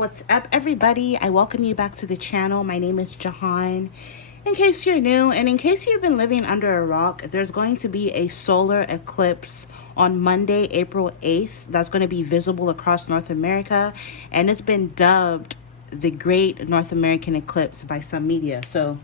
What's up, everybody? I welcome you back to the channel. My name is Jehan. In case you're new and in case you've been living under a rock, there's going to be a solar eclipse on Monday, April 8th. That's going to be visible across North America, and it's been dubbed the Great North American Eclipse by some media. So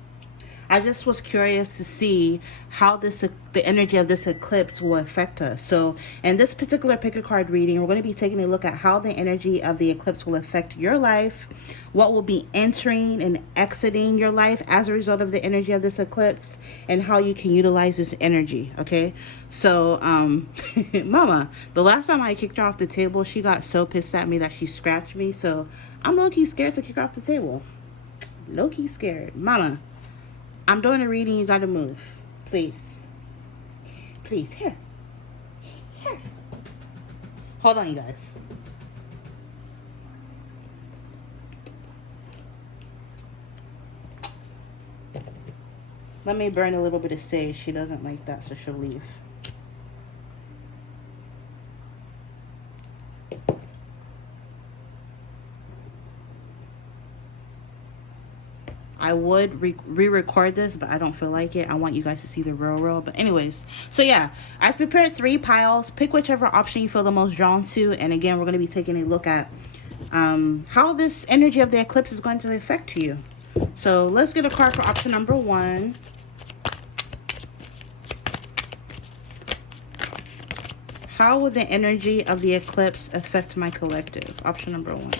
I just was curious to see how the energy of this eclipse will affect us. So in this particular pick a card reading, we're going to be taking a look at how the energy of the eclipse will affect your life, what will be entering and exiting your life as a result of the energy of this eclipse, and how you can utilize this energy. Okay, so mama, the last time I kicked her off the table, she got so pissed at me that she scratched me. So I'm low-key scared to kick her off the table. Low-key scared. Mama, I'm doing a reading. You gotta move. Please. Please. Here. Here. Hold on, you guys. Let me burn a little bit of sage. She doesn't like that, so she'll leave. I would re-record this, but I don't feel like it. I want you guys to see the real. But anyways, so yeah, I've prepared 3 piles. Pick whichever option you feel the most drawn to. And again, we're going to be taking a look at how this energy of the eclipse is going to affect you. So let's get a card for option number 1. How will the energy of the eclipse affect my collective? Option number 1.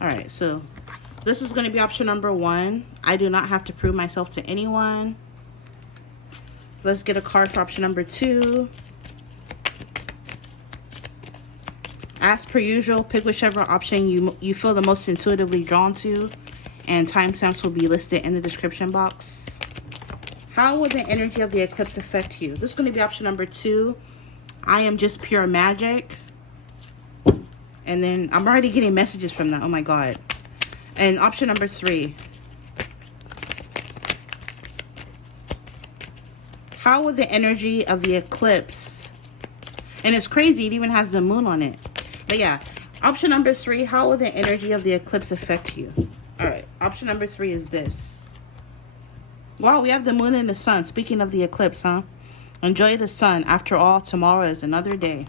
All right, so this is going to be option number 1. I do not have to prove myself to anyone. Let's get a card for option number 2. As per usual, pick whichever option you feel the most intuitively drawn to, and timestamps will be listed in the description box. How will the energy of the eclipse affect you? This is going to be option number 2. I am just pure magic. And then I'm already getting messages from that. Oh my God. And option number 3. How will the energy of the eclipse, and it's crazy, it even has the moon on it. But yeah, option number 3, how will the energy of the eclipse affect you? All right, option number 3 is this. Wow, we have the moon and the sun. Speaking of the eclipse, huh? Enjoy the sun. After all, tomorrow is another day.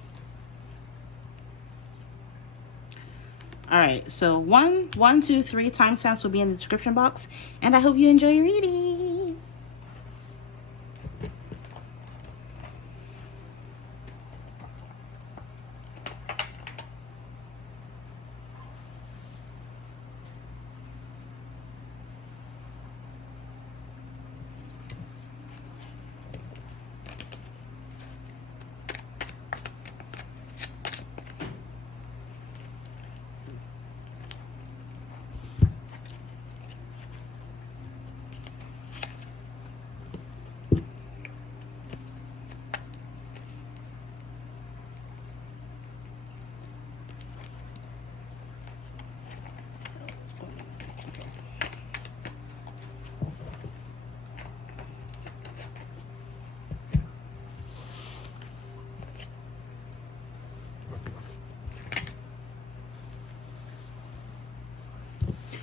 All right, so 1, 2, 3 timestamps will be in the description box, and I hope you enjoy your reading.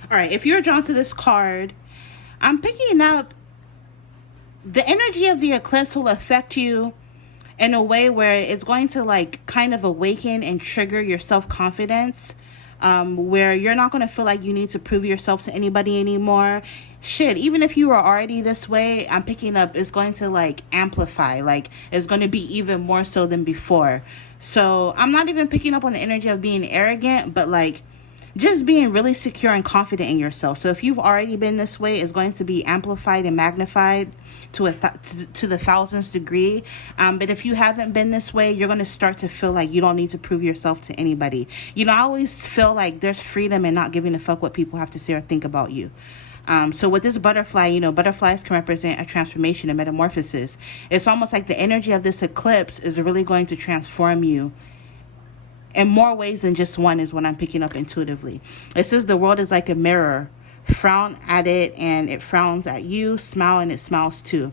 All right, if you're drawn to this card, I'm picking up the energy of the eclipse will affect you in a way where it's going to like kind of awaken and trigger your self-confidence, where you're not going to feel like you need to prove yourself to anybody anymore. Shit, even if you were already this way, I'm picking up it's going to like amplify, like it's going to be even more so than before. So I'm not even picking up on the energy of being arrogant, but like just being really secure and confident in yourself. So if you've already been this way, it's going to be amplified and magnified to the 1000th degree. But if you haven't been this way, you're going to start to feel like you don't need to prove yourself to anybody. You know, I always feel like there's freedom in not giving a fuck what people have to say or think about you. So with this butterfly, you know, butterflies can represent a transformation, a metamorphosis. It's almost like the energy of this eclipse is really going to transform you in more ways than just one, is what I'm picking up intuitively. It says the world is like a mirror. Frown at it and it frowns at you. Smile and it smiles too.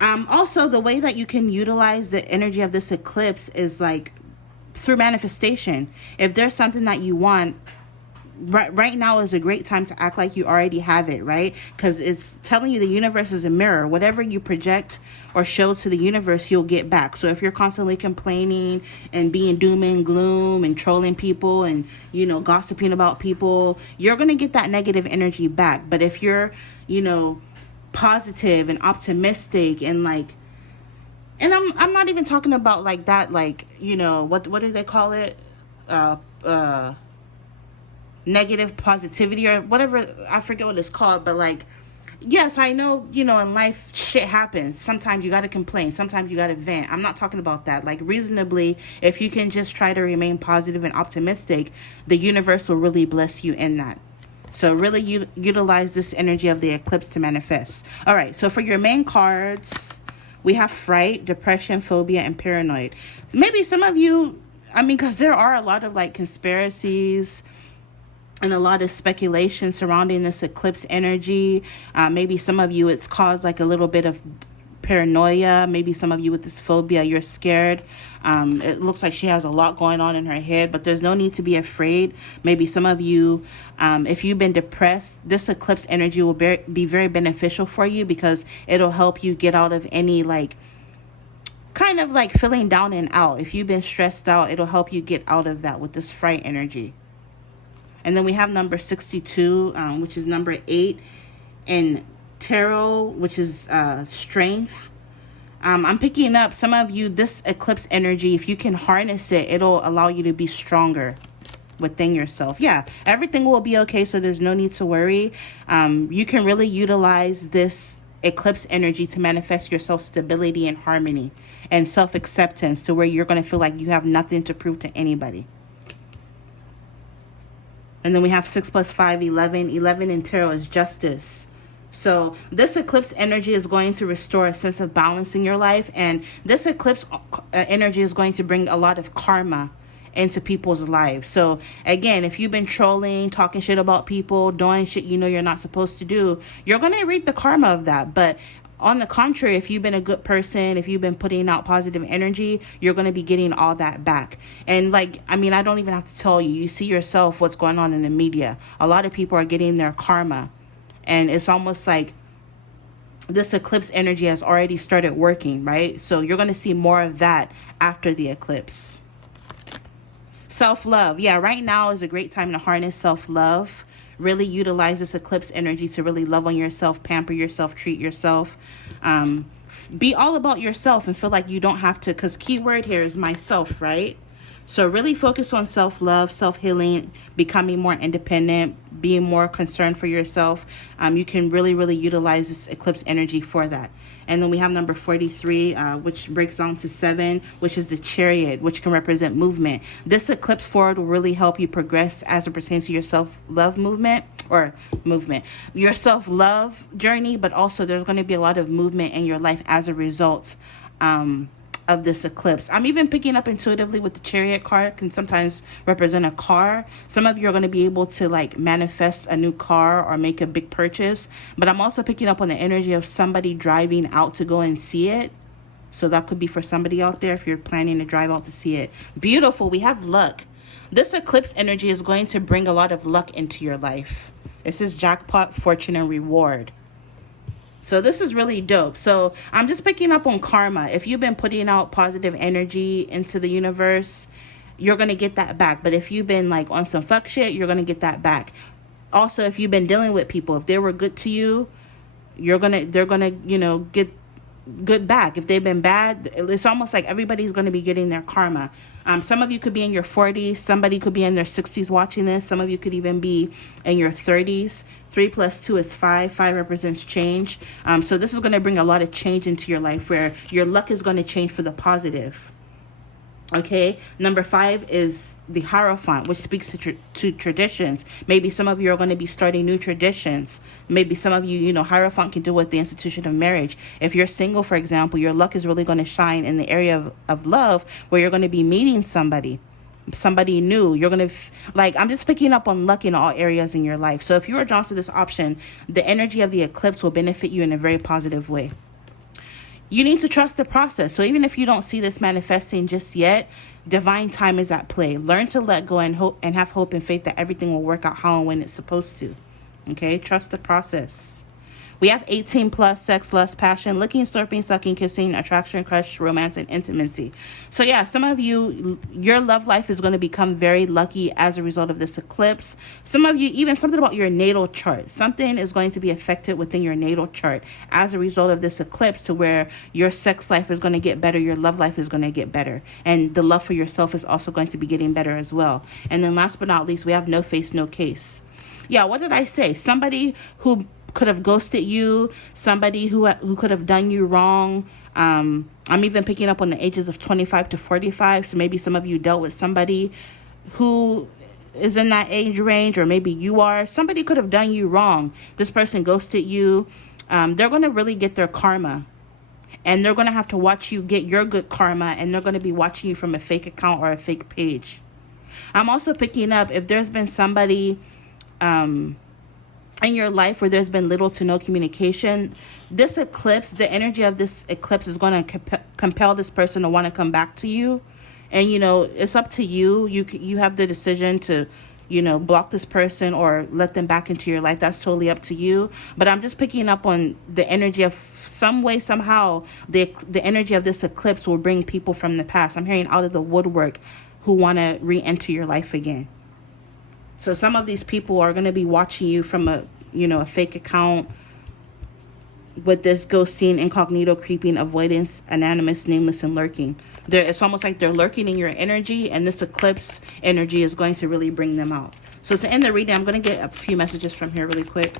Also, the way that you can utilize the energy of this eclipse is like through manifestation. If there's something that you want, right now is a great time to act like you already have it, right? Because it's telling you the universe is a mirror. Whatever you project or show to the universe, you'll get back. So if you're constantly complaining and being doom and gloom and trolling people and, you know, gossiping about people, you're going to get that negative energy back. But if you're, you know, positive and optimistic and like, and I'm not even talking about like that, like, you know, what do they call it? Negative positivity or whatever, I forget what it's called, but like, yes, I know, you know, in life shit happens. Sometimes you gotta complain, sometimes you gotta vent. I'm not talking about that. Like, reasonably, if you can just try to remain positive and optimistic, the universe will really bless you in that. So really utilize this energy of the eclipse to manifest. All right, so for your main cards, we have fright, depression, phobia, and paranoid. Maybe some of you, I mean, because there are a lot of like conspiracies and a lot of speculation surrounding this eclipse energy. Maybe some of you, it's caused like a little bit of paranoia. Maybe some of you with this phobia, you're scared. It looks like she has a lot going on in her head, but there's no need to be afraid. Maybe some of you, if you've been depressed, this eclipse energy will be very beneficial for you because it'll help you get out of any like kind of like feeling down and out. If you've been stressed out, it'll help you get out of that with this fright energy. And then we have number 62, which is number 8, and tarot, which is strength. I'm picking up some of you, this eclipse energy, if you can harness it, it'll allow you to be stronger within yourself. Yeah, everything will be okay, so there's no need to worry. You can really utilize this eclipse energy to manifest your self-stability and harmony and self-acceptance to where you're going to feel like you have nothing to prove to anybody. And then we have 6 + 5, 11. 11 in tarot is justice. So this eclipse energy is going to restore a sense of balance in your life. And this eclipse energy is going to bring a lot of karma into people's lives. So again, if you've been trolling, talking shit about people, doing shit you know you're not supposed to do, you're going to reap the karma of that. But on the contrary, if you've been a good person, if you've been putting out positive energy, you're going to be getting all that back. And like, I mean, I don't even have to tell you, you see yourself what's going on in the media. A lot of people are getting their karma. And it's almost like this eclipse energy has already started working, right? So you're going to see more of that after the eclipse. Self-love. Yeah, right now is a great time to harness self-love. Really utilize this eclipse energy to really love on yourself, pamper yourself, treat yourself. Be all about yourself and feel like you don't have to, because keyword here is myself, right? So really focus on self-love, self-healing, becoming more independent, being more concerned for yourself. You can really utilize this eclipse energy for that. And then we have number 43, which breaks down to 7, which is the Chariot, which can represent movement. This eclipse forward will really help you progress as it pertains to your self-love your self-love journey, but also there's going to be a lot of movement in your life as a result of this eclipse. I'm even picking up intuitively with the Chariot card, can sometimes represent a car. Some of you are going to be able to like manifest a new car or make a big purchase, but I'm also picking up on the energy of somebody driving out to go and see it. So that could be for somebody out there if you're planning to drive out to see it. Beautiful. We have luck. This eclipse energy is going to bring a lot of luck into your life. It says jackpot, fortune, and reward. So this is really dope. So I'm just picking up on karma. If you've been putting out positive energy into the universe, you're going to get that back. But if you've been like on some fuck shit, you're going to get that back. Also, if you've been dealing with people, if they were good to you, they're going to, you know, get good back. If they've been bad, it's almost like everybody's going to be getting their karma. Some of you could be in your 40s. Somebody could be in their 60s watching this. Some of you could even be in your 30s. 3 + 2 is 5. 5 represents change. So this is going to bring a lot of change into your life where your luck is going to change for the positive. Okay, number 5 is the Hierophant, which speaks to traditions. Maybe some of you are going to be starting new traditions. Maybe some of you, you know, Hierophant can do with the institution of marriage. If you're single, for example, your luck is really going to shine in the area of love, where you're going to be meeting somebody new. You're going to, I'm just picking up on luck in all areas in your life. So if you are drawn to this option, the energy of the eclipse will benefit you in a very positive way. You need to trust the process. So even if you don't see this manifesting just yet, Divine time is at play. Learn to let go and hope and have hope and faith that everything will work out how and when it's supposed to. Okay, trust the process. We have 18 plus, sex, lust, passion, licking, slurping, sucking, kissing, attraction, crush, romance, and intimacy. So yeah, some of you, your love life is going to become very lucky as a result of this eclipse. Some of you, even something about your natal chart. Something is going to be affected within your natal chart as a result of this eclipse, to where your sex life is going to get better, your love life is going to get better, and the love for yourself is also going to be getting better as well. And then last but not least, we have no face, no case. Yeah, what did I say? Somebody who could have ghosted you, somebody who could have done you wrong. I'm even picking up on the ages of 25 to 45. So maybe some of you dealt with somebody who is in that age range, or maybe you are. Somebody could have done you wrong. This person ghosted you. They're going to really get their karma. And they're going to have to watch you get your good karma. And they're going to be watching you from a fake account or a fake page. I'm also picking up if there's been somebody in your life where there's been little to no communication. This eclipse, the energy of this eclipse is going to compel this person to want to come back to you. And, you know, it's up to you. You have the decision to, you know, block this person or let them back into your life. That's totally up to you. But I'm just picking up on the energy of some way, somehow, the energy of this eclipse will bring people from the past. I'm hearing out of the woodwork who want to re-enter your life again. So some of these people are going to be watching you from a fake account with this ghosting, incognito, creeping, avoidance, anonymous, nameless, and lurking. It's almost like they're lurking in your energy, and this eclipse energy is going to really bring them out. So to end the reading, I'm going to get a few messages from here really quick.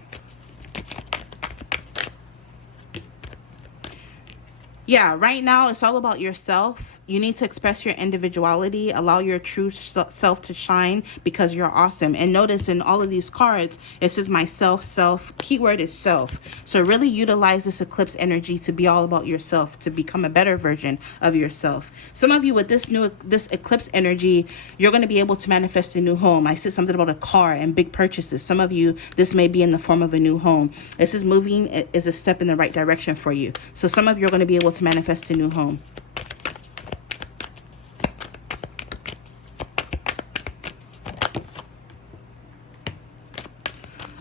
Yeah, right now it's all about yourself. You need to express your individuality, allow your true self to shine, because you're awesome. And notice in all of these cards, it says myself, self, keyword is self. So really utilize this eclipse energy to be all about yourself, to become a better version of yourself. Some of you with this eclipse energy, you're going to be able to manifest a new home. I said something about a car and big purchases. Some of you, this may be in the form of a new home. This is moving is a step in the right direction for you. So some of you are going to be able to manifest a new home.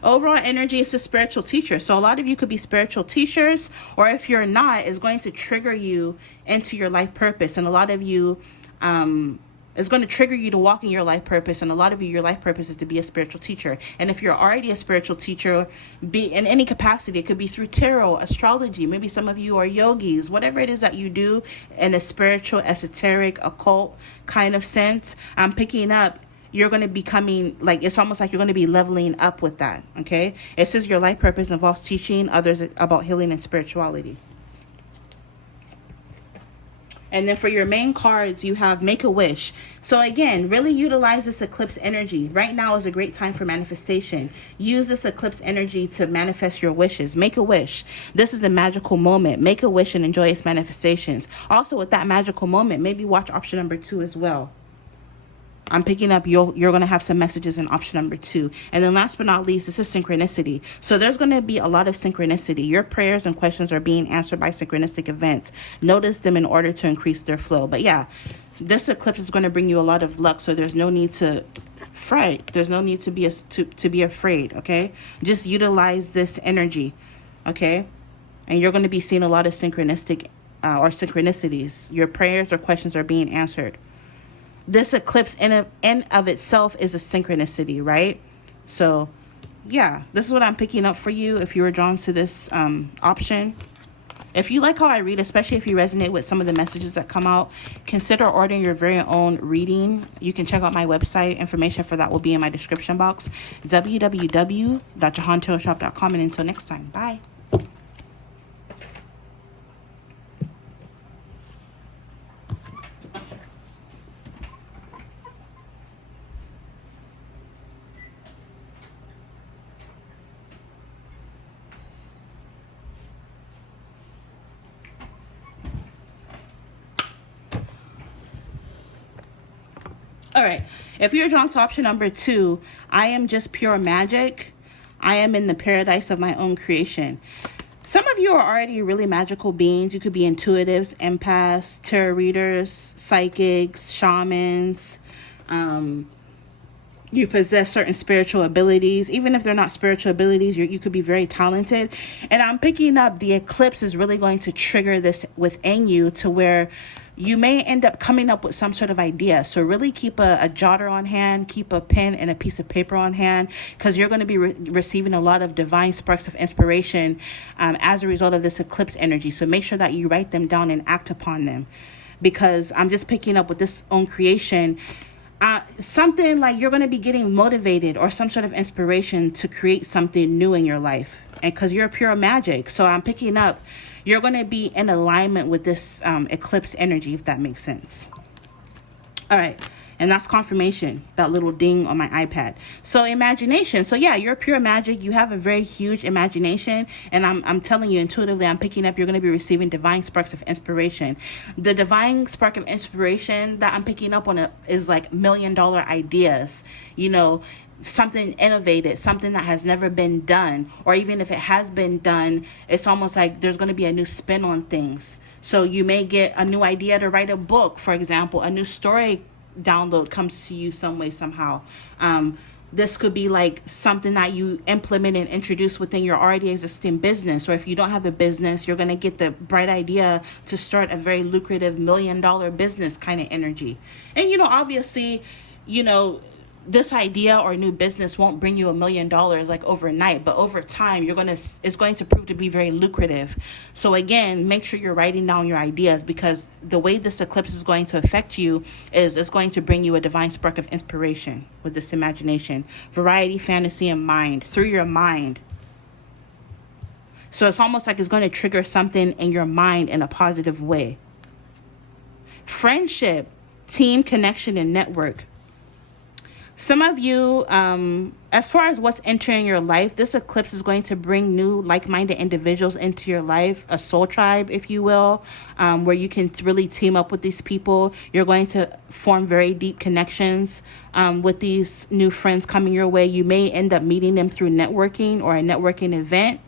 Overall energy is a spiritual teacher. So a lot of you could be spiritual teachers, or if you're not, it's going to trigger you into your life purpose. And a lot of you, it's going to trigger you to walk in your life purpose. And a lot of you, your life purpose is to be a spiritual teacher. And if you're already a spiritual teacher, be in any capacity, it could be through tarot, astrology. Maybe some of you are yogis, whatever it is that you do in a spiritual, esoteric, occult kind of sense. I'm picking up, you're going to be coming, like, it's almost like you're going to be leveling up with that. Okay. It says your life purpose involves teaching others about healing and spirituality. And then for your main cards, you have Make a Wish. So again, really utilize this eclipse energy. Right now is a great time for manifestation. Use this eclipse energy to manifest your wishes. Make a wish. This is a magical moment. Make a wish and enjoy its manifestations. Also, with that magical moment, maybe watch option number 2 as well. I'm picking up you're going to have some messages in option number 2. And then last but not least, this is synchronicity. So there's going to be a lot of synchronicity. Your prayers and questions are being answered by synchronistic events. Notice them in order to increase their flow. But yeah, this eclipse is going to bring you a lot of luck. So there's no need to fright. There's no need to be afraid. Okay. Just utilize this energy. Okay. And you're going to be seeing a lot of synchronistic or synchronicities. Your prayers or questions are being answered. This eclipse in of itself is a synchronicity, right? So, yeah, this is what I'm picking up for you if you were drawn to this option. If you like how I read, especially if you resonate with some of the messages that come out, consider ordering your very own reading. You can check out my website. Information for that will be in my description box, www.jehantarotshop.com. And until next time, bye. All right, if you're drawn to option number 2, I am just pure magic. I am in the paradise of my own creation. Some of you are already really magical beings. You could be intuitives, empaths, tarot readers, psychics, shamans. You possess certain spiritual abilities. Even if they're not spiritual abilities, you could be very talented. And I'm picking up the eclipse is really going to trigger this within you to where you may end up coming up with some sort of idea. So really keep a jotter on hand, keep a pen and a piece of paper on hand, because you're going to be receiving a lot of divine sparks of inspiration as a result of this eclipse energy. So make sure that you write them down and act upon them, because I'm just picking up with this own creation. Something like you're going to be getting motivated or some sort of inspiration to create something new in your life. And because you're pure magic. So I'm picking up, you're going to be in alignment with this eclipse energy, if that makes sense. All right. And that's confirmation, that little ding on my iPad. So imagination. So yeah, you're pure magic. You have a very huge imagination. And I'm telling you intuitively, I'm picking up, you're going to be receiving divine sparks of inspiration. The divine spark of inspiration that I'm picking up on is like $1 million ideas, you know, something innovative, something that has never been done. Or even if it has been done, it's almost like there's going to be a new spin on things. So you may get a new idea to write a book, for example, a new story download comes to you some way, somehow. This could be like something that you implement and introduce within your already existing business. Or if you don't have a business, you're going to get the bright idea to start a very lucrative $1 million business kind of energy. And, you know, obviously, you know, this idea or new business won't bring you $1 million like overnight, but over time it's going to prove to be very lucrative. So again, make sure you're writing down your ideas, because the way this eclipse is going to affect you is it's going to bring you a divine spark of inspiration with this imagination, variety, fantasy, and mind, through your mind. So it's almost like it's going to trigger something in your mind in a positive way. Friendship, team, connection, and network. Some of you, as far as what's entering your life, this eclipse is going to bring new like-minded individuals into your life, a soul tribe, if you will, where you can really team up with these people. You're going to form very deep connections with these new friends coming your way. You may end up meeting them through networking or a networking event.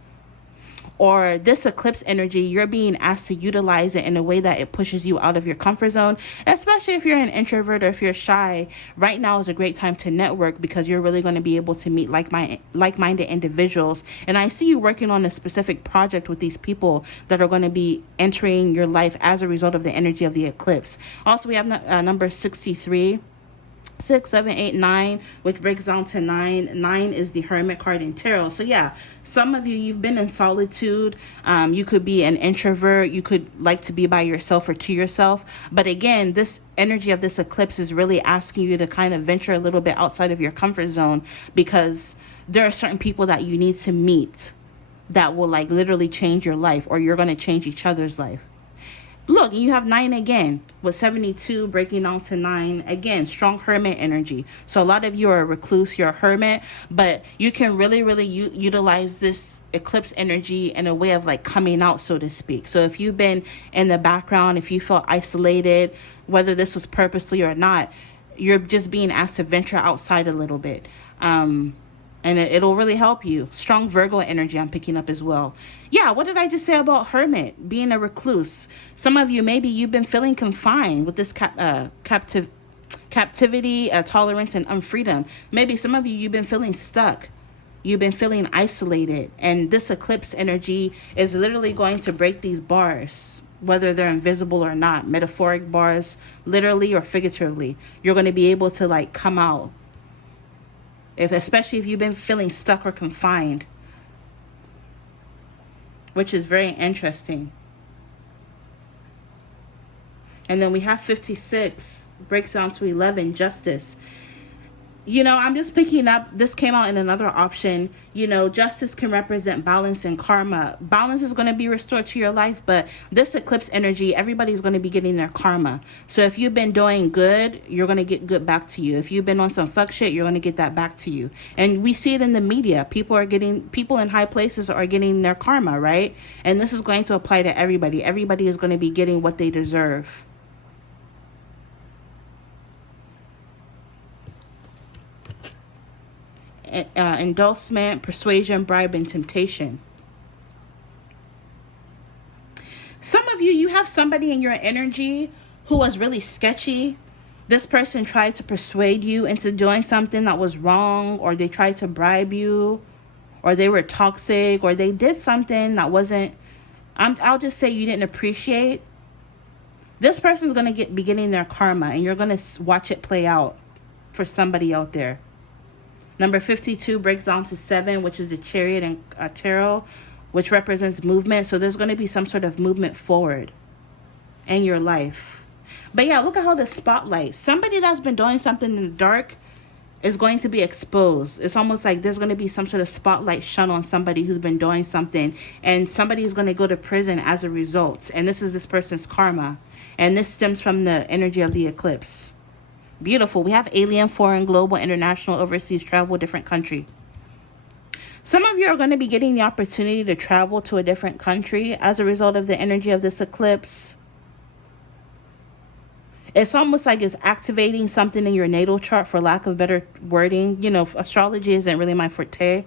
Or this eclipse energy, you're being asked to utilize it in a way that it pushes you out of your comfort zone, especially if you're an introvert or if you're shy. Right now is a great time to network, because you're really going to be able to meet like-minded individuals. And I see you working on a specific project with these people that are going to be entering your life as a result of the energy of the eclipse. Also, we have number 63. 6, 7, 8, 9, which breaks down to 9. 9 is the Hermit card in tarot. So yeah, some of you, you've been in solitude. You could be an introvert. You could like to be by yourself or to yourself. But again, this energy of this eclipse is really asking you to kind of venture a little bit outside of your comfort zone, because there are certain people that you need to meet that will like literally change your life, or you're going to change each other's life. Look, you have 9 again, with 72 breaking down to 9. Again, strong hermit energy. So a lot of you are a recluse, you're a hermit, but you can really, really utilize this eclipse energy in a way of like coming out, so to speak. So if you've been in the background, if you feel isolated, whether this was purposely or not, you're just being asked to venture outside a little bit. And it'll really help you. Strong Virgo energy I'm picking up as well. Yeah, what did I just say about hermit, being a recluse? Some of you, maybe you've been feeling confined with this captivity, tolerance, and unfreedom. Maybe some of you, you've been feeling stuck. You've been feeling isolated. And this eclipse energy is literally going to break these bars, whether they're invisible or not, metaphoric bars, literally or figuratively. You're going to be able to like come out. Especially if you've been feeling stuck or confined, which is very interesting. And then we have 56, breaks down to 11, justice. You know, I'm just picking up, this came out in another option. You know, justice can represent balance and karma. Balance is going to be restored to your life, but this eclipse energy, everybody's going to be getting their karma. So if you've been doing good, you're going to get good back to you. If you've been on some fuck shit, you're going to get that back to you. And we see it in the media. People in high places are getting their karma, right? And this is going to apply to everybody. Everybody is going to be getting what they deserve. Endorsement, persuasion, bribe, and temptation. somebody in your energy who was really sketchy. This person tried to persuade you into doing something that was wrong, or they tried to bribe you, or they were toxic, or they did something that wasn't, I'll just say you didn't appreciate. This person's going to be getting their karma, and you're going to watch it play out for somebody out there. Number 52 breaks down to 7, which is the Chariot and Tarot, which represents movement. So there's going to be some sort of movement forward in your life. But yeah, look at how the spotlight, somebody that's been doing something in the dark is going to be exposed. It's almost like there's going to be some sort of spotlight shone on somebody who's been doing something, and somebody is going to go to prison as a result. And this is this person's karma. And this stems from the energy of the eclipse. Beautiful. We have alien, foreign, global, international, overseas travel, different country. Some of you are going to be getting the opportunity to travel to a different country as a result of the energy of this eclipse. It's almost like it's activating something in your natal chart, for lack of better wording. You know, astrology isn't really my forte.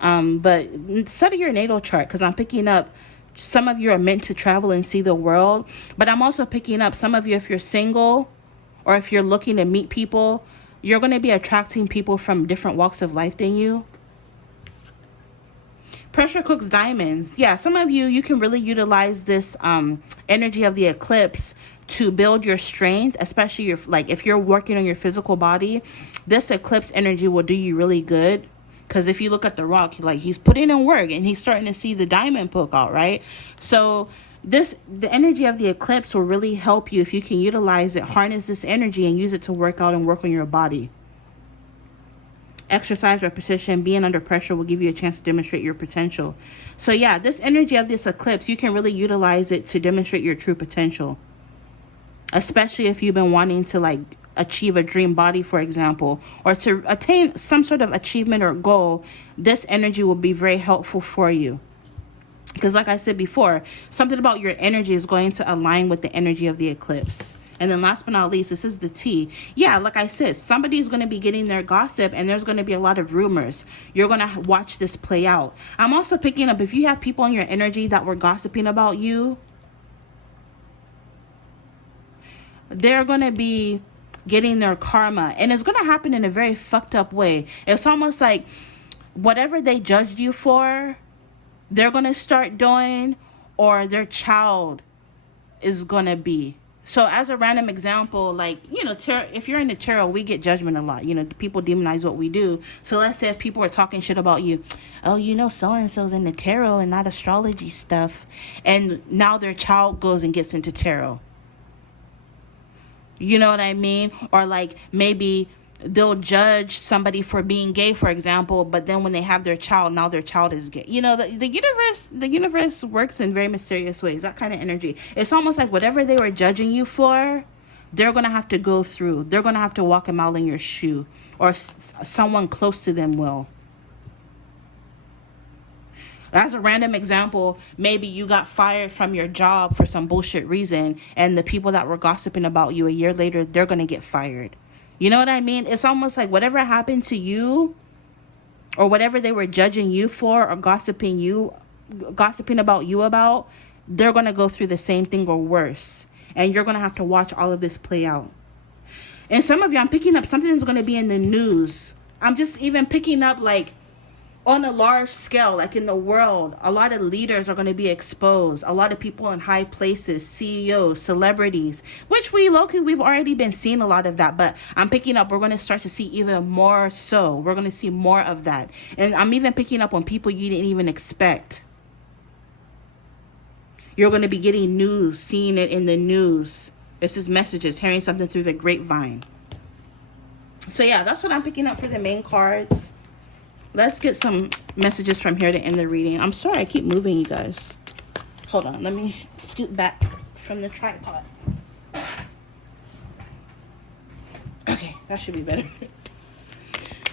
But study your natal chart, because I'm picking up some of you are meant to travel and see the world. But I'm also picking up some of you, if you're single or if you're looking to meet people, you're going to be attracting people from different walks of life than you. Pressure cooks diamonds. Yeah, some of you can really utilize this energy of the eclipse to build your strength, especially if you're working on your physical body. This eclipse energy will do you really good, because if you look at the rock, he's putting in work and he's starting to see the diamond poke out, right? So the energy of the eclipse will really help you if you can utilize it, harness this energy and use it to work out and work on your body. Exercise, repetition, being under pressure will give you a chance to demonstrate your potential. So yeah, this energy of this eclipse, you can really utilize it to demonstrate your true potential. Especially if you've been wanting to achieve a dream body, for example, or to attain some sort of achievement or goal. This energy will be very helpful for you. Because like I said before, something about your energy is going to align with the energy of the eclipse. And then last but not least, this is the T. Yeah, like I said, somebody's going to be getting their gossip, and there's going to be a lot of rumors. You're going to watch this play out. I'm also picking up, if you have people in your energy that were gossiping about you, they're going to be getting their karma. And it's going to happen in a very fucked up way. It's almost like whatever they judged you for, they're going to start doing, or their child is going to be. So as a random example, tarot, if you're in the tarot, we get judgment a lot. People demonize what we do. So let's say if people are talking shit about you, oh, so-and-so's in the tarot and not astrology stuff. And now their child goes and gets into tarot. You know what I mean? Or maybe they'll judge somebody for being gay, for example, but then when they have their child, now their child is gay. The universe works in very mysterious ways. That kind of energy. It's almost like whatever they were judging you for, they're going to have to go through. They're going to have to walk a mile in your shoe, or someone close to them will. As a random example, maybe you got fired from your job for some bullshit reason, and the people that were gossiping about you a year later, they're going to get fired. You know what I mean? It's almost like whatever happened to you, or whatever they were judging you for, or gossiping about you about, they're going to go through the same thing or worse. And you're going to have to watch all of this play out. And some of you, I'm picking up something that's going to be in the news. I'm just even picking up on a large scale, in the world, a lot of leaders are going to be exposed. A lot of people in high places, CEOs, celebrities, which we've already been seeing a lot of that. But I'm picking up, we're going to start to see even more so. We're going to see more of that. And I'm even picking up on people you didn't even expect. You're going to be getting news, seeing it in the news. This is messages, hearing something through the grapevine. So yeah, that's what I'm picking up for the main cards. Let's get some messages from here to end the reading. I'm sorry I keep moving, you guys. Hold on. Let me scoot back from the tripod. Okay, that should be better.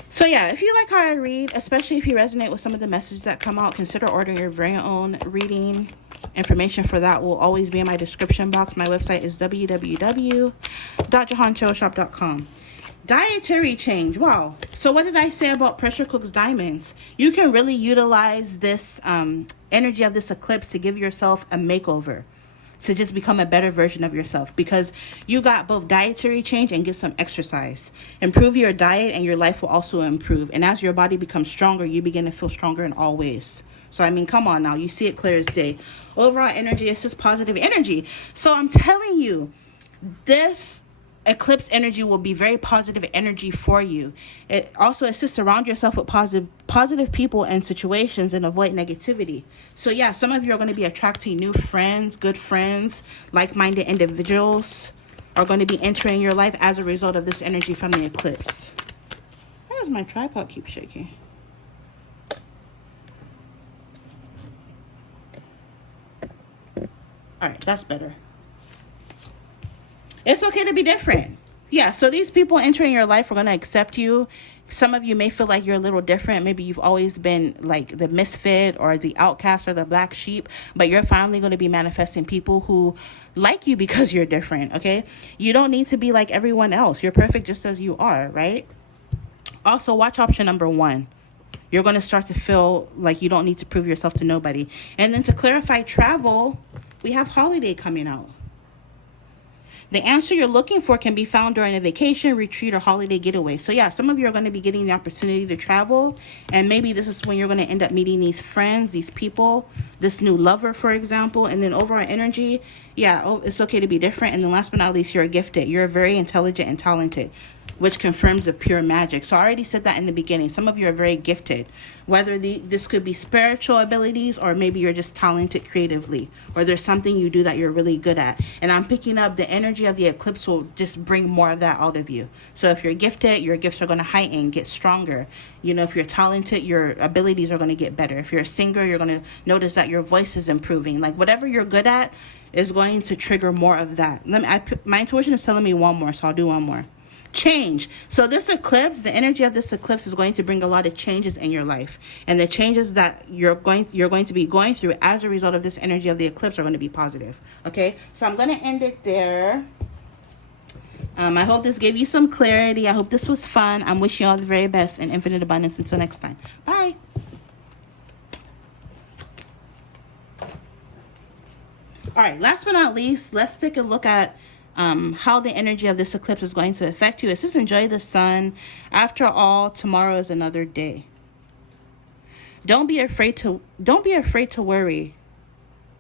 So yeah, if you like how I read, especially if you resonate with some of the messages that come out, consider ordering your very own reading. Information for that will always be in my description box. My website is www.jehantarotshop.com. Dietary change. Wow. So what did I say about pressure cooks diamonds? You can really utilize this energy of this eclipse to give yourself a makeover, to just become a better version of yourself, because you got both dietary change and get some exercise. Improve your diet and your life will also improve. And as your body becomes stronger, you begin to feel stronger in all ways. So, I mean, come on now. You see it clear as day. Overall energy is just positive energy. So I'm telling you, this eclipse energy will be very positive energy for you. It also is to surround yourself with positive people and situations and avoid negativity. So yeah, some of you are going to be attracting new friends, good friends, like-minded individuals are going to be entering your life as a result of this energy from the eclipse. Why does my tripod keep shaking? All right, that's better. It's okay to be different. Yeah, so these people entering your life are going to accept you. Some of you may feel like you're a little different. Maybe you've always been like the misfit or the outcast or the black sheep, but you're finally going to be manifesting people who like you because you're different, okay? You don't need to be like everyone else. You're perfect just as you are, right? Also, watch option number 1. You're going to start to feel like you don't need to prove yourself to nobody. And then to clarify travel, we have holiday coming out. The answer you're looking for can be found during a vacation, retreat, or holiday getaway. So yeah, some of you are going to be getting the opportunity to travel, and maybe this is when you're going to end up meeting these friends, these people, this new lover, for example. And then overall energy, yeah, it's okay to be different. And then last but not least, you're gifted. You're very intelligent and talented, which confirms the pure magic. So I already said that in the beginning. Some of you are very gifted, whether this could be spiritual abilities, or maybe you're just talented creatively, or there's something you do that you're really good at. And I'm picking up the energy of the eclipse will just bring more of that out of you. So if you're gifted, your gifts are going to heighten, get stronger. You know, if you're talented, your abilities are going to get better. If you're a singer, you're going to notice that your voice is improving. Like whatever you're good at is going to trigger more of that. My intuition is telling me one more, so I'll do one more. Change. So this eclipse, the energy of this eclipse is going to bring a lot of changes in your life, and the changes that you're going to be going through as a result of this energy of the eclipse are going to be positive. Okay, so I'm going to end it there. I hope this gave you some clarity. I hope this was fun. I'm wishing you all the very best and infinite abundance. Until next time, bye. All right, last but not least, let's take a look at how the energy of this eclipse is going to affect you. It's just enjoy the sun. After all, tomorrow is another day. Don't be afraid to worry.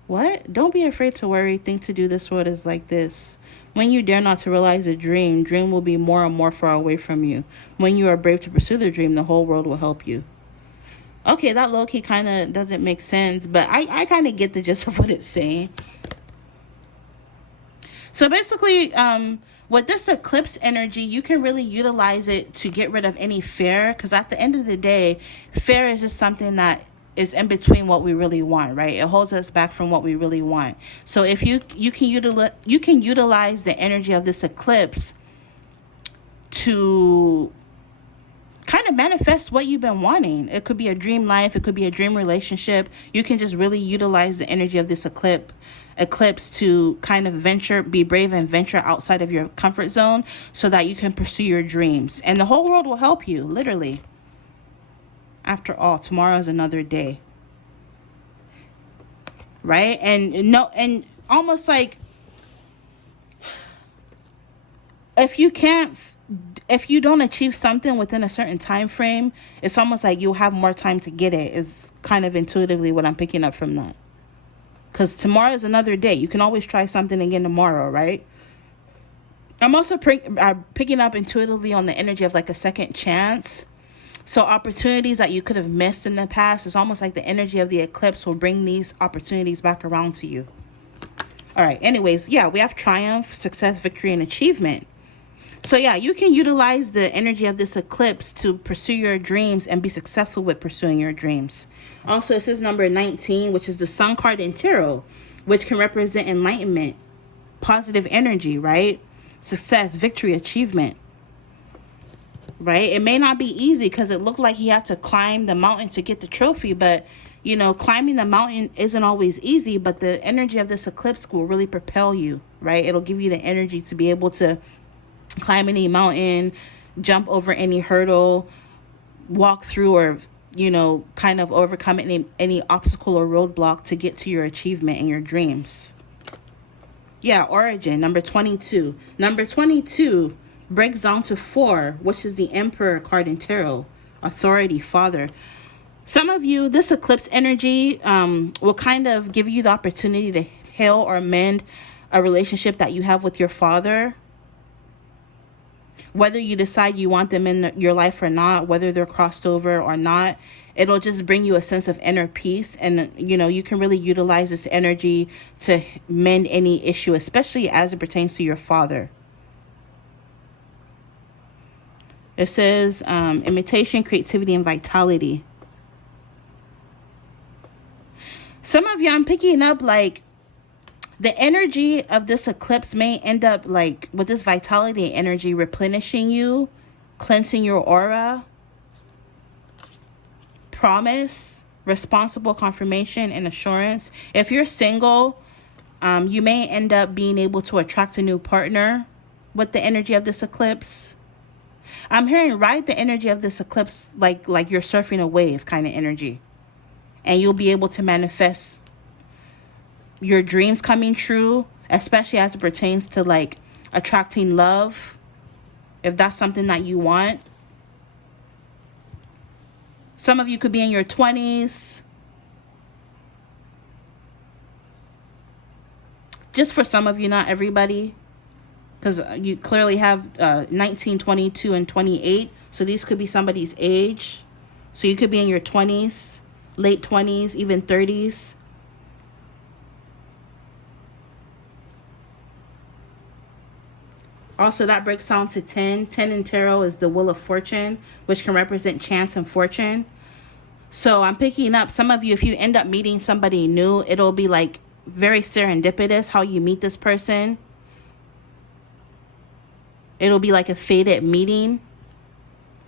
What? Don't be afraid to worry. Think to do this world is like this. When you dare not to realize a dream will be more and more far away from you. When you are brave to pursue the dream, the whole world will help you. Okay, that low-key kind of doesn't make sense, but I kind of get the gist of what it's saying. So basically, with this eclipse energy, you can really utilize it to get rid of any fear, because at the end of the day, fear is just something that is in between what we really want, right? It holds us back from what we really want. So if you can utilize the energy of this eclipse to kind of manifest what you've been wanting. It could be a dream life, it could be a dream relationship. You can just really utilize the energy of this eclipse to kind of be brave and venture outside of your comfort zone so that you can pursue your dreams. And the whole world will help you, literally. After all, tomorrow is another day. Right? And almost like if you don't achieve something within a certain time frame, it's almost like you'll have more time to get it, is kind of intuitively what I'm picking up from that. Because tomorrow is another day. You can always try something again tomorrow, right? I'm also picking up intuitively on the energy of like a second chance. So opportunities that you could have missed in the past, it's almost like the energy of the eclipse will bring these opportunities back around to you. All right. Anyways, yeah, we have triumph, success, victory, and achievement. So yeah, you can utilize the energy of this eclipse to pursue your dreams and be successful with pursuing your dreams. Also, this is number 19, which is the Sun card in tarot, which can represent enlightenment, positive energy, right? Success, victory, achievement, right? It may not be easy because it looked like he had to climb the mountain to get the trophy, but you know, climbing the mountain isn't always easy, but the energy of this eclipse will really propel you, right? It'll give you the energy to be able to climb any mountain, jump over any hurdle, walk through, or you know, kind of overcome any obstacle or roadblock to get to your achievement and your dreams. Yeah, origin, number 22. Number 22 breaks down to 4, which is the Emperor card in tarot. Authority, father. Some of you, this eclipse energy will kind of give you the opportunity to heal or mend a relationship that you have with your father. Whether you decide you want them in your life or not, whether they're crossed over or not, it'll just bring you a sense of inner peace. And, you can really utilize this energy to mend any issue, especially as it pertains to your father. It says imitation, creativity, and vitality. Some of you, I'm picking up like the energy of this eclipse may end up like with this vitality energy replenishing you, cleansing your aura. Promise, responsible confirmation, and assurance. If you're single, you may end up being able to attract a new partner with the energy of this eclipse. I'm hearing ride the energy of this eclipse like you're surfing a wave kind of energy. And you'll be able to manifest your dreams coming true, especially as it pertains to like attracting love, if that's something that you want. Some of you could be in your 20s. Just for some of you, not everybody. Because you clearly have 19, 22, and 28. So these could be somebody's age. So you could be in your 20s, late 20s, even 30s. Also, that breaks down to 10. 10 in tarot is the Wheel of Fortune, which can represent chance and fortune. So I'm picking up some of you, if you end up meeting somebody new, it'll be like very serendipitous how you meet this person. It'll be like a fated meeting.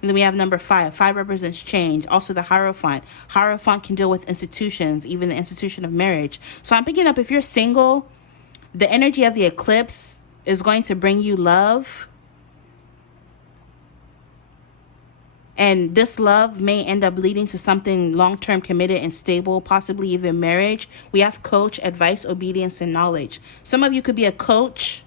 And then we have number 5. 5 represents change. Also the Hierophant. Hierophant can deal with institutions, even the institution of marriage. So I'm picking up if you're single, the energy of the eclipse is going to bring you love. And this love may end up leading to something long-term, committed, and stable, possibly even marriage. We have coach, advice, obedience, and knowledge. Some of you could be a coach.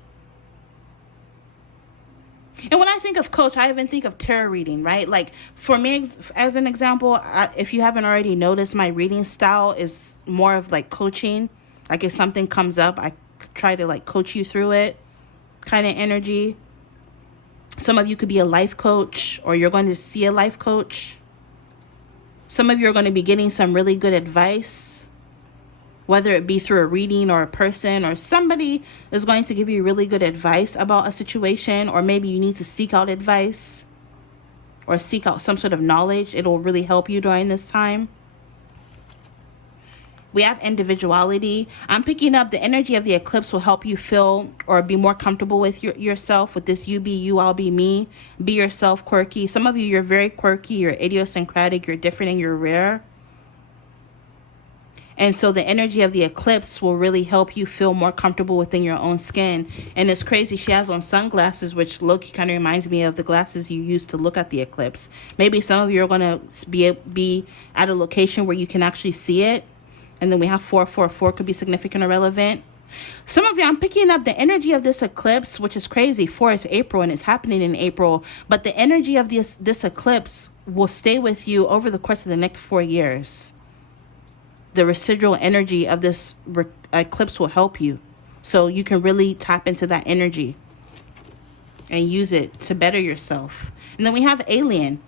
And when I think of coach, I even think of tarot reading, right? Like for me, as an example, if you haven't already noticed, my reading style is more of like coaching. Like if something comes up, I try to like coach you through it kind of energy. Some of you could be a life coach, or you're going to see a life coach. Some of you are going to be getting some really good advice, whether it be through a reading or a person, or somebody is going to give you really good advice about a situation, or maybe you need to seek out advice or seek out some sort of knowledge. It'll really help you during this time. We have individuality. I'm picking up the energy of the eclipse will help you feel or be more comfortable with yourself, with this you be you, I'll be me. Be yourself, quirky. Some of you, you're very quirky, you're idiosyncratic, you're different, and you're rare. And so the energy of the eclipse will really help you feel more comfortable within your own skin. And it's crazy. She has on sunglasses, which low-key kind of reminds me of the glasses you use to look at the eclipse. Maybe some of you are going to be at a location where you can actually see it. And then we have 444 could be significant or relevant. Some of you, I'm picking up the energy of this eclipse, which is crazy. 4 is April and it's happening in April. But the energy of this eclipse will stay with you over the course of the next 4 years. The residual energy of this eclipse will help you. So you can really tap into that energy and use it to better yourself. And then we have alien.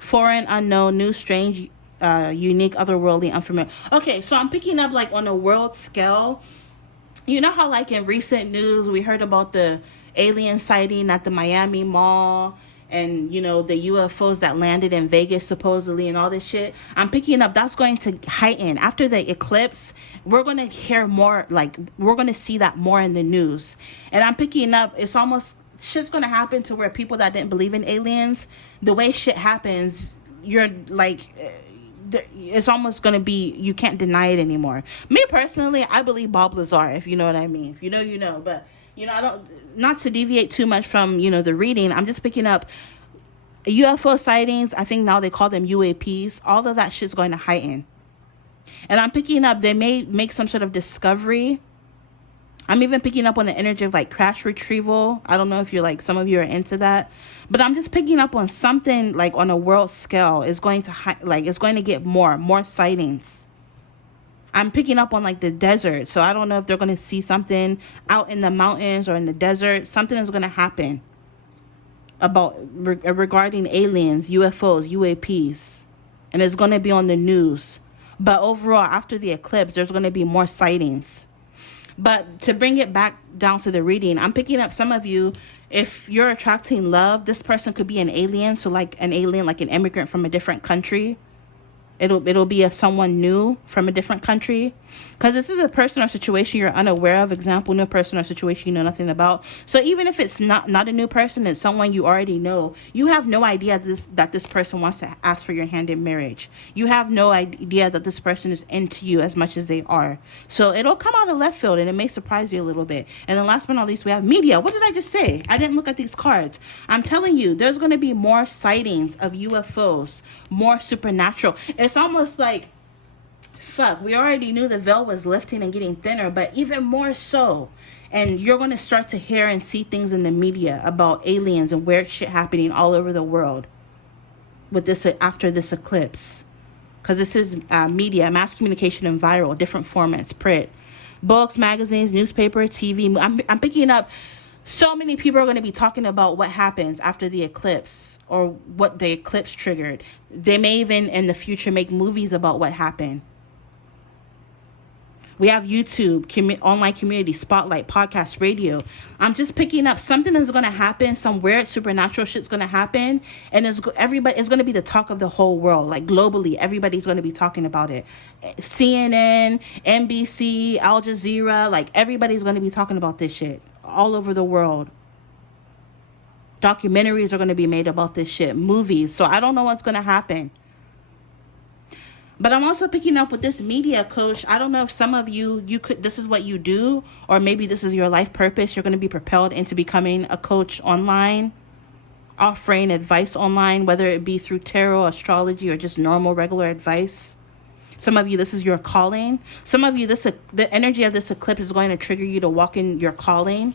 Foreign, unknown, new, strange, unique, otherworldly, unfamiliar. Okay, so I'm picking up like on a world scale. You know how like in recent news we heard about the alien sighting at the Miami Mall, and, you know, the UFOs that landed in Vegas supposedly and all this shit. I'm picking up that's going to heighten. After the eclipse, we're going to hear more, like, we're going to see that more in the news. And I'm picking up, it's almost, shit's going to happen to where people that didn't believe in aliens, the way shit happens, you're like, it's almost going to be, you can't deny it anymore. Me personally, I believe Bob Lazar, if you know what I mean. If you know, you know. But, you know, I don't, not to deviate too much from, you know, the reading, I'm just picking up UFO sightings. I think now they call them UAPs. All of that shit's going to heighten. And I'm picking up, they may make some sort of discovery I'm even picking up on the energy of like crash retrieval. I don't know if you're like, some of you are into that, but I'm just picking up on something like on a world scale is going to it's going to get more sightings. I'm picking up on like the desert. So I don't know if they're going to see something out in the mountains or in the desert. Something is going to happen about regarding aliens, UFOs, UAPs, and it's going to be on the news. But overall, after the eclipse, there's going to be more sightings. But to bring it back down to the reading, I'm picking up some of you, if you're attracting love, this person could be an alien. So like an alien, like an immigrant from a different country. It'll be someone new from a different country, because this is a person or situation you're unaware of. Example, new person or situation you know nothing about. So even if it's not a new person, it's someone you already know. You have no idea that this person wants to ask for your hand in marriage. You have no idea that this person is into you as much as they are. So it'll come out of left field and it may surprise you a little bit. And then last but not least, we have media. What did I just say? I didn't look at these cards. I'm telling you, there's going to be more sightings of UFOs, more supernatural. It's almost like, fuck, we already knew the veil was lifting and getting thinner, but even more so. And you're going to start to hear and see things in the media about aliens and weird shit happening all over the world with this after this eclipse. Because this is media, mass communication, and viral, different formats, print, books, magazines, newspaper, TV. I'm picking up so many people are going to be talking about what happens after the eclipse or what the eclipse triggered. They may even in the future make movies about what happened. We have YouTube, online community, spotlight, podcast, radio. I'm just picking up something is going to happen. Some weird supernatural shit's going to happen. And it's going to be the talk of the whole world. Like globally, everybody's going to be talking about it. CNN, NBC, Al Jazeera, like everybody's going to be talking about this shit all over the world. Documentaries are going to be made about this shit. Movies. So I don't know what's going to happen. But I'm also picking up with this media, coach. I don't know if some of you could, this is what you do, or maybe this is your life purpose. You're going to be propelled into becoming a coach online, offering advice online, whether it be through tarot, astrology, or just normal, regular advice. Some of you, this is your calling. Some of you, the energy of this eclipse is going to trigger you to walk in your calling.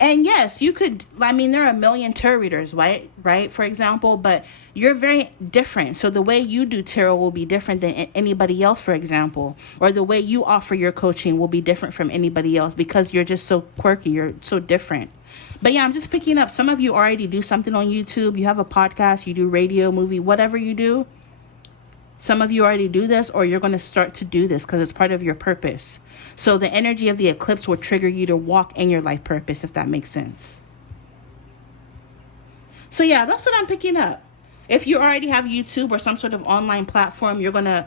And yes, you could, I mean, there are a million tarot readers, right, for example, but you're very different. So the way you do tarot will be different than anybody else, for example, or the way you offer your coaching will be different from anybody else because you're just so quirky, you're so different. But yeah, I'm just picking up, some of you already do something on YouTube, you have a podcast, you do radio, movie, whatever you do. Some of you already do this, or you're going to start to do this because it's part of your purpose. So the energy of the eclipse will trigger you to walk in your life purpose, if that makes sense. So yeah, that's what I'm picking up. If you already have YouTube or some sort of online platform, you're going to,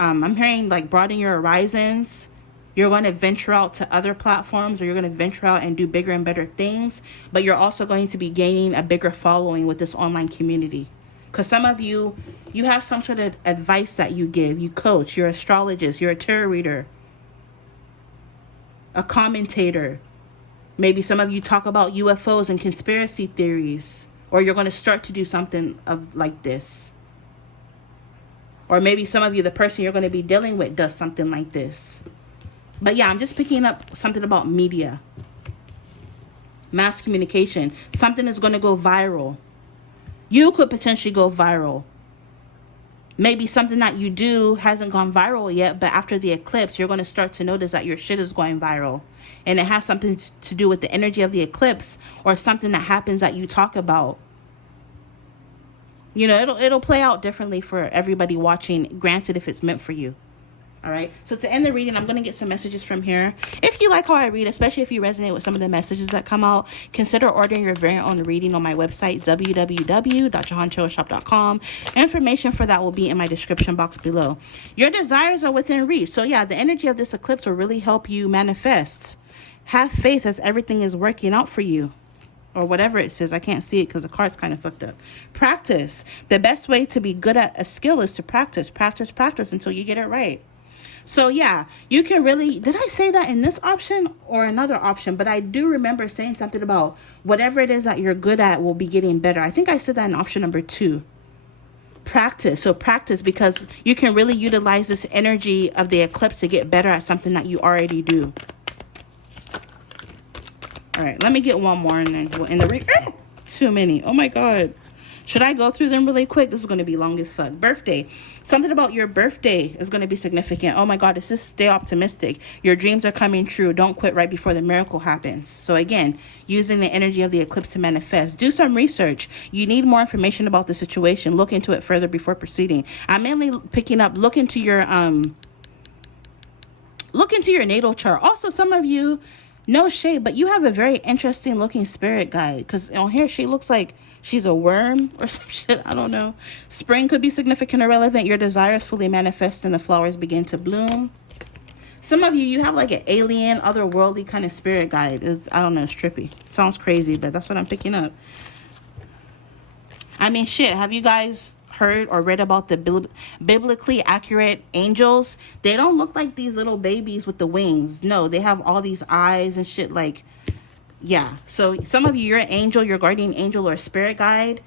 I'm hearing like broaden your horizons. You're going to venture out to other platforms, or you're going to venture out and do bigger and better things. But you're also going to be gaining a bigger following with this online community. Because some of you have some sort of advice that you give. You coach, you're an astrologist, you're a tarot reader, a commentator. Maybe some of you talk about UFOs and conspiracy theories. Or you're going to start to do something like this. Or maybe some of you, the person you're going to be dealing with does something like this. But yeah, I'm just picking up something about media. Mass communication. Something is going to go viral. You could potentially go viral. Maybe something that you do hasn't gone viral yet, but after the eclipse, you're going to start to notice that your shit is going viral. And it has something to do with the energy of the eclipse, or something that happens that you talk about. You know, it'll play out differently for everybody watching, granted if it's meant for you. All right. So to end the reading, I'm going to get some messages from here. If you like how I read, especially if you resonate with some of the messages that come out, consider ordering your very own reading on my website, www.jehanshowshop.com. Information for that will be in my description box below. Your desires are within reach. So yeah, the energy of this eclipse will really help you manifest. Have faith as everything is working out for you. Or whatever it says. I can't see it because the card's kind of fucked up. Practice. The best way to be good at a skill is to practice. Practice until you get it right. So yeah, you can really, did I say that in this option or another option? But I do remember saying something about whatever it is that you're good at will be getting better. I think I said that in option number 2. Practice. So practice, because you can really utilize this energy of the eclipse to get better at something that you already do. All right, let me get one more and then we'll end the read. Too many. Oh my God. Should I go through them really quick? This is going to be long as fuck. Birthday. Something about your birthday is going to be significant. Oh my God, it's just stay optimistic. Your dreams are coming true. Don't quit right before the miracle happens. So again, using the energy of the eclipse to manifest. Do some research. You need more information about the situation. Look into it further before proceeding. I'm mainly picking up, look into your natal chart. Also, some of you, no shade, but you have a very interesting looking spirit guide, because on here she looks like she's a worm or some shit. I don't know. Spring could be significant or relevant. Your desires fully manifest and the flowers begin to bloom. Some of you, you have like an alien, otherworldly kind of spirit guide. I don't know, it's trippy. Sounds crazy, but that's what I'm picking up. I mean, shit, have you guys heard or read about the biblically accurate angels? They don't look like these little babies with the wings. No, they have all these eyes and shit. Like, yeah. So some of you, your angel, your guardian angel or spirit guide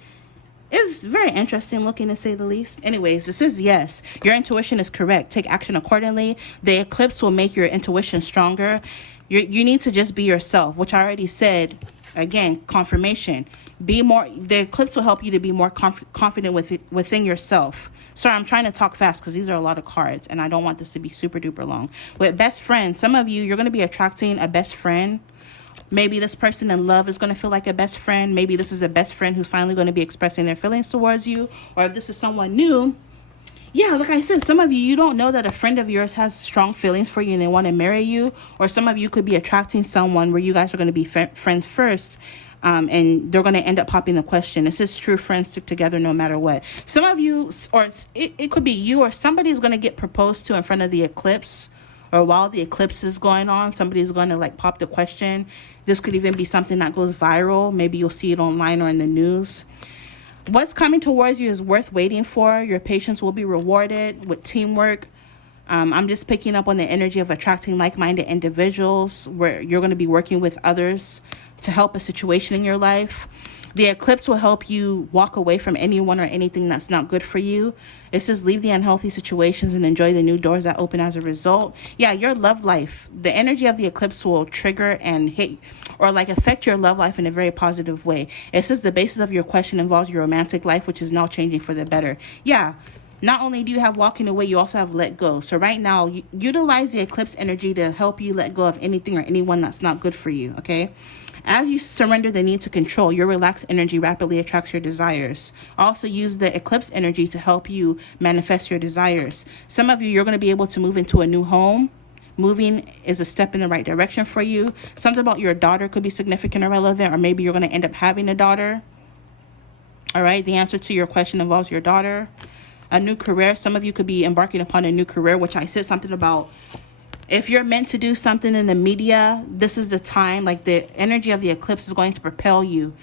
is very interesting looking, to say the least. Anyways, this is yes. Your intuition is correct. Take action accordingly. The eclipse will make your intuition stronger. You need to just be yourself, which I already said. Again, confirmation. Be more. The eclipse will help you to be more confident within yourself. Sorry, I'm trying to talk fast because these are a lot of cards and I don't want this to be super duper long. With best friend, some of you, you're going to be attracting a best friend. Maybe this person in love is going to feel like a best friend. Maybe this is a best friend who's finally going to be expressing their feelings towards you. Or if this is someone new, yeah, like I said, some of you, you don't know that a friend of yours has strong feelings for you and they want to marry you. Or some of you could be attracting someone where you guys are going to be friends first. And they're going to end up popping the question. This is true. Friends stick together no matter what. Some of you, or it could be you or somebody is going to get proposed to in front of the eclipse, or while the eclipse is going on. Somebody's going to like pop the question. This could even be something that goes viral. Maybe you'll see it online or in the news. What's coming towards you is worth waiting for. Your patience will be rewarded with teamwork. I'm just picking up on the energy of attracting like-minded individuals where you're going to be working with others to help a situation in your life. The eclipse will help you walk away from anyone or anything that's not good for you. It says leave the unhealthy situations and enjoy the new doors that open as a result. Yeah, your love life. The energy of the eclipse will trigger and hit or like affect your love life in a very positive way. It says the basis of your question involves your romantic life, which is now changing for the better. Yeah. Not only do you have walking away, you also have let go. So right now, utilize the eclipse energy to help you let go of anything or anyone that's not good for you, okay? As you surrender the need to control, your relaxed energy rapidly attracts your desires. Also use the eclipse energy to help you manifest your desires. Some of you, you're going to be able to move into a new home. Moving is a step in the right direction for you. Something about your daughter could be significant or relevant, or maybe you're going to end up having a daughter. All right, the answer to your question involves your daughter. A new career. Some of you could be embarking upon a new career, which I said something about. If you're meant to do something in the media, this is the time. Like the energy of the eclipse is going to propel you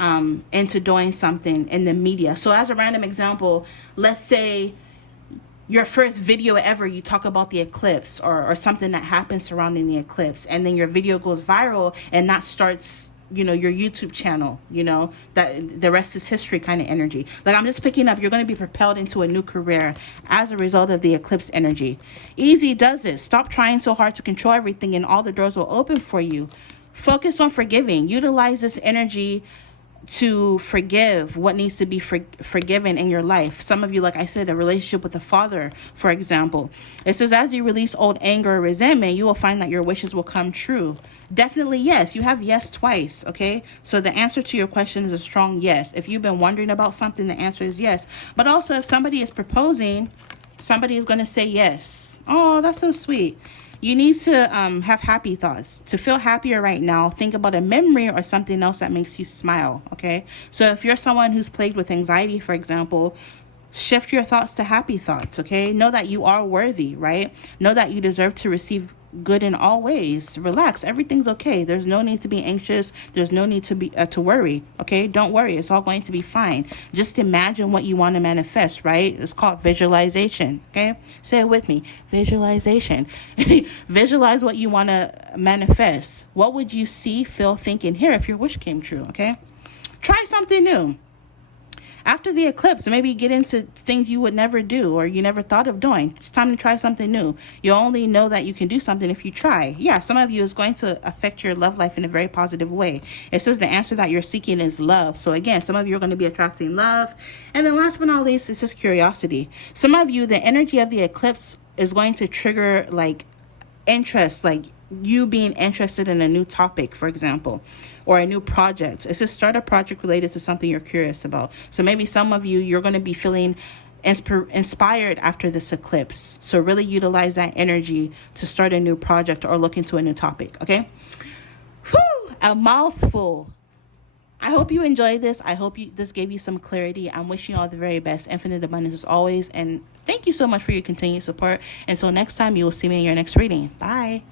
into doing something in the media. So as a random example, let's say your first video ever, you talk about the eclipse or something that happens surrounding the eclipse, and then your video goes viral and that starts, you know, your YouTube channel, you know, that the rest is history kind of energy. Like I'm just picking up, you're going to be propelled into a new career as a result of the eclipse energy. Easy does it. Stop trying so hard to control everything and all the doors will open for you. Focus on forgiving. Utilize this energy to forgive what needs to be forgiven in your life. Some of you, like I said, a relationship with a father, for example. It says, as you release old anger or resentment, you will find that your wishes will come true. Definitely yes. You have yes twice, okay? So the answer to your question is a strong yes. If you've been wondering about something, the answer is yes. But also, if somebody is proposing, somebody is going to say yes. Oh, that's so sweet. You need to have happy thoughts. To feel happier right now, think about a memory or something else that makes you smile, okay? So if you're someone who's plagued with anxiety, for example, shift your thoughts to happy thoughts, okay? Know that you are worthy, right? Know that you deserve to receive good in all ways. Relax. Everything's okay. There's no need to be anxious. There's no need to be to worry, okay? Don't worry. It's all going to be fine. Just imagine what you want to manifest, right? It's called visualization, okay? Say it with me. Visualization. Visualize what you want to manifest. What would you see, feel, think, and hear if your wish came true, okay? Try something new. After the eclipse, maybe get into things you would never do or you never thought of doing. It's time to try something new. You only know that you can do something if you try. Yeah, some of you is going to affect your love life in a very positive way. It says the answer that you're seeking is love. So again, some of you are going to be attracting love. And then last but not least, it says curiosity. Some of you, the energy of the eclipse is going to trigger like interest, like you being interested in a new topic, for example, or a new project. It's just start a project related to something you're curious about. So maybe some of you, you're going to be feeling inspired after this eclipse. So really utilize that energy to start a new project or look into a new topic. Okay. Whew, a mouthful. I hope you enjoyed this. I hope this gave you some clarity. I'm wishing you all the very best. Infinite abundance as always. And thank you so much for your continued support. Until next time, you will see me in your next reading. Bye.